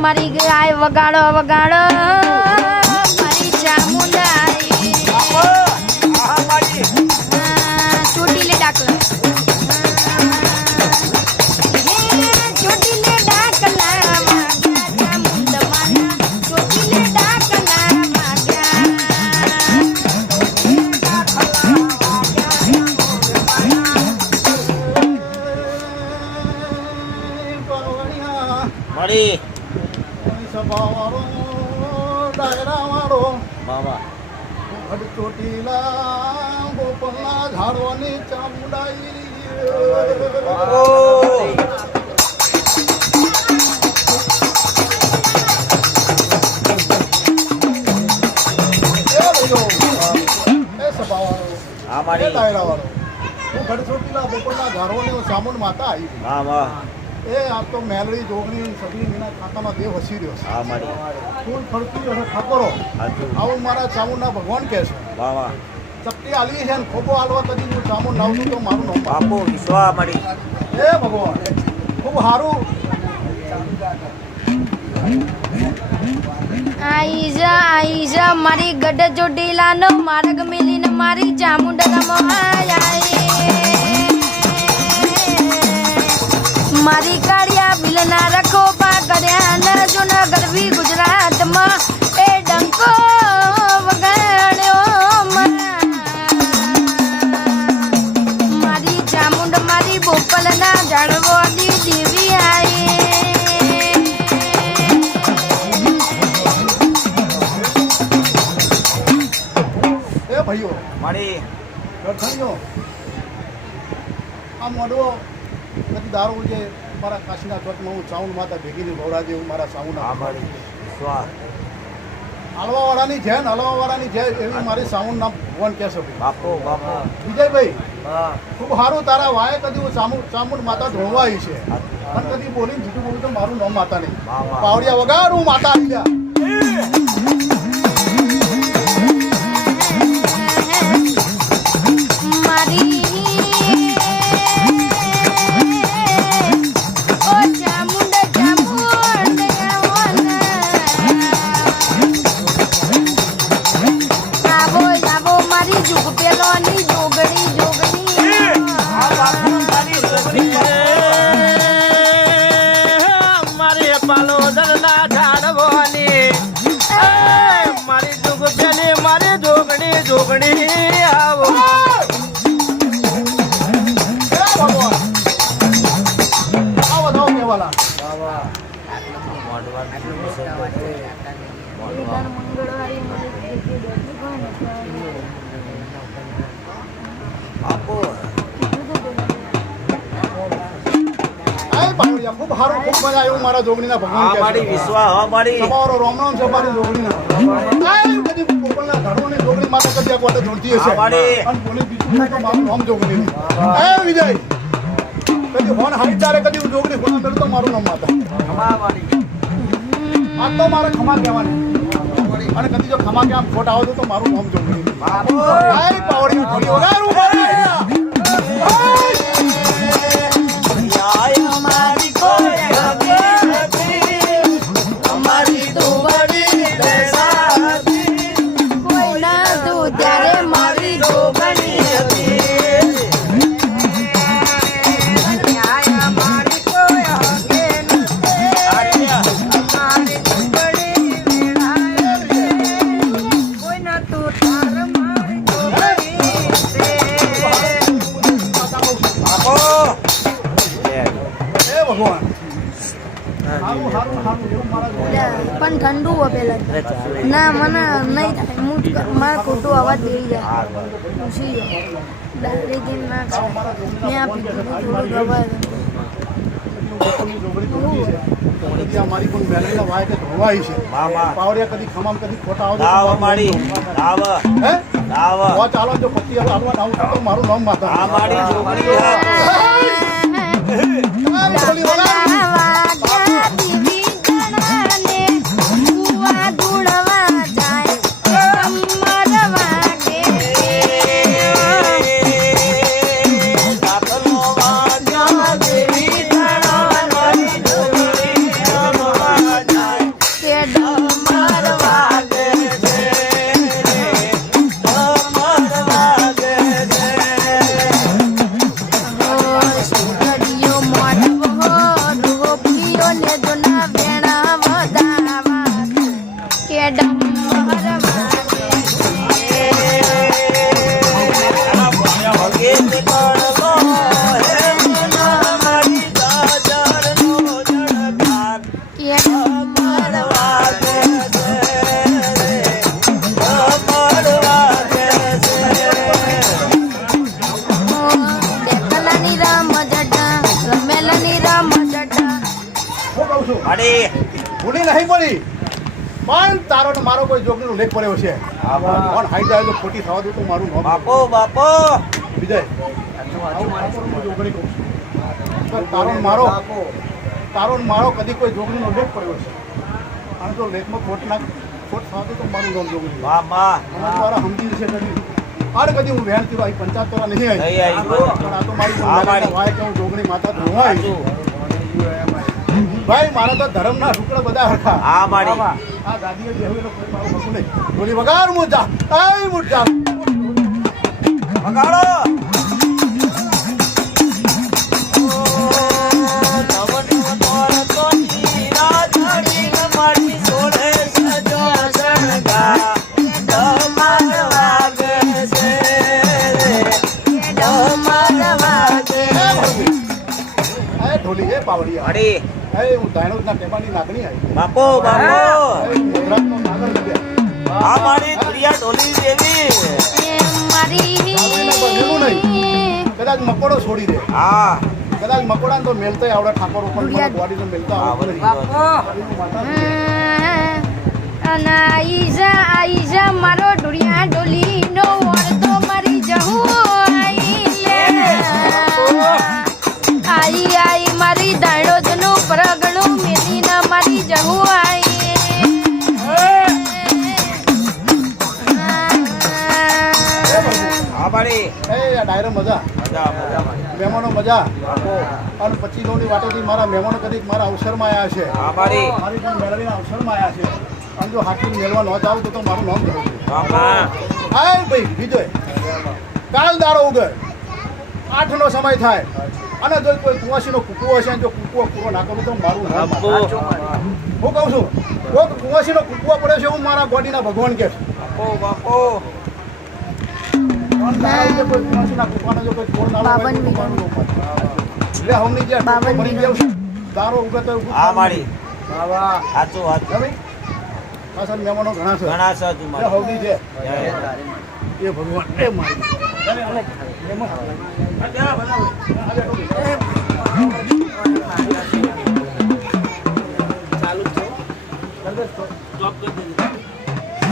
મારી ગાય વગાડો વગાડો મારી ચામુંડાઈ ચોટીલે ડાકલા ચોટીલે ડાકલા ચામુંડ મારા ચોટીલે ડાકલા મળી સભાવાળો ડાયરાવાળો બાબા ચોટીલા ગોપલના ઝાડવાની ચામુંડાઈ હા મારી ડાયરાવાળો હું ચોટીલા ગોપલના ઝાડવાની ચામુંડ માતા આવી હા વાહ એ આ તો મેલડી જોગણી સગડી મીના ખાતામાં દેવ હસી રહ્યો છે હા મારી ફૂલ ફરતી હશે ઠાકોરો આવું મારા ચામુંડના ભગવાન કહે છે વાહ વાહ ચપટી આલી છે ને ખોબો આલવા કદી હું ચામુંડ લાવતું તો મારું નામ બાપુ વિશ્વા મળી એ ભગવાન ખૂબ સારું આઈ જા મારી ગઢ ચોટીલાનો માર્ગ મિલીને મારી ચામુંડા મારી કાળિયા બિલના રખો પા કર્યા ન જુનાગઢ બી ગુજરાતમાં એ ડંકો વગાડ્યો મારી ચામુંડ મારી બોપલના ઝાડવાની દેવી આઈ એ ભાઈઓ મળી ગઠણીઓ આ મોડવો કદી દારૂ છે મારા કાશીના ચોકમાં હું ચાઉન માતા ભેગીની ગૌરા દેવું મારા હા સાઉના મારી વિશ્વા હલવાવાળાની છે ને હલવાવાળાની છે એવી મારી સાઉન્ડ નામ ભગવાન કહેશો બાપુ બાપુ વિજયભાઈ હા ખૂબ સારું તારા વાય કદી હું ચામુંડ માતા ઢોળવા આવી છે પણ કદી બોલીને જૂઠું બોલું તો મારું નામ માતા નહીં પાવડિયા વગાડ હું માતા આવી ગયા જોગણી આવો ખૂબ સારું ખૂબ મજા આવ્યું મારા જોગણીના ભગવાન મારી વિશ્વા હા મારી તમારો રોમ રોમ છે મારી જોગણીના કદી ગોપલના ધડોને જોગણી માતા કદી આ કોટે જોડતી હશે અને બોલી બીજું તો મારું નામ જોગણી એ વિજય કદી ફોન હાઈ ચારે કદી હું જોગણી ફોન મેળતો મારું નામ માતા ખમા મારી આ તો મારે ખમા કહેવાની અને કદી જો ખમા કે આમ ખોટ આવો તો મારું નામ જોગણી બાપુ આય પાવડી થોડી વગાડું પણ ઠંડુ પેલા ના મને નહીં થાય હું મારા ખોટું અવાજ દઈ જાય પૂછી ડાયરેક્ટ ના ખાય મેં આ પીધું થોડું દવા મારી કોઈ વેલીના વાય કે ધોવાઈ છે પાવડિયા કદી ખમામ કદી ખોટા દાવ મારી દાવ હે દાવ ચાલો જો પતિ હાલવા આવું તો મારું નામ માતા આ મારી છોકરી ડમરુના વેણા વધાવા કે ડમર વાગે ભગે નીકળલો હે મના મારી દાદરનો જળકાર કે ડમર વાગે છે ડમર વાગે છે દેખલાની રામ જટા રમેલાની રામ જટા હું કહું છું અડી ભૂલી નહીં પડી પણ તારો ને મારો કોઈ જોગણીનો લેખ પડ્યો છે પણ હાઈ જાય તો ખોટી થવા દઉં તો મારું નામ બાપો બાપો વિજય હું જોગણી કહું છું તો તારો ને મારો કદી કોઈ જોગણીનો લેખ પડ્યો છે અને જો લેખમાં ખોટ થવા દઉં તો મારું નામ જોગણી મામા અને મારા સમજી છે કદી અરે કદી હું વહેણ થયો અહીં પંચાયત કરવા નહીં આવી નહીં આવી પણ આ તો મારી હા, મારી. વાય કે હું જોગણી માતા ધોવાય ભાઈ મારા તો ધર્મના ટુકડા બધા હરખા હા મારી આ દાદીએ જેવું એનો કોઈ મારું હતું નહીં બોલી વગાર મુજા આય મુજા વગાડો એ ઢોલી હે પાવડિયા અડી એ હું દાણોદના ટેબાની નાગણી આવી બાપો બાપો એ ગુજરાતનો નાગર વિદ્યા આ મારી દુનિયા ઢોલી દેવી કદાચ મકોડો છોડી દે હા કદાચ મકોડાને તો મેલતોય આવડે ઠાકોર ઉપર બોડીને મેલતો આવડે આઈજા મારો ઢોળિયા ડોલી નો વળતો મારી જહું આઈ મારી દાણોદ નું પરગણું મેલી ના મારી જહું હા મારી એ આ ડાયરો મજા મજા મજા મહેમાનો મજા અને 25 લોની વાટેથી મારા મહેમાનો કદીક મારા અવસરમાં આવ્યા છે હા મારી મારી પણ મેળવીના અવસરમાં આવ્યા છે અને જો હાથી મેળવા ન જાવ તો મારું નામ જવું છે બાપા આય ભાઈ વિજય કાલ દાડો ઉગે 8 નો સમય થાય અને જો કોઈ કુવાસીનો કુકુવો હશે જો કુકુવો પૂરો ના કરું તો મારું નામ બાપુ હું કહું છું કોઈ કુવાસીનો કુકુવો પડે છે હું મારા ગોડીના ભગવાન કે બાપો બાપો કોઈ કુવાસીના કુકવાનો જો કોઈ ફોન ના બાવન આવે તો મારું નામ એટલે હમની જે બાવન મરી ગયો છે દારો ઉગે તો ઉગે હા મારી સાચું વાત ભાઈ આ સર મહેમાનો ઘણા છે ઘણા સાચું એ મારી હવની છે જય. એ ભગવાન એ મારી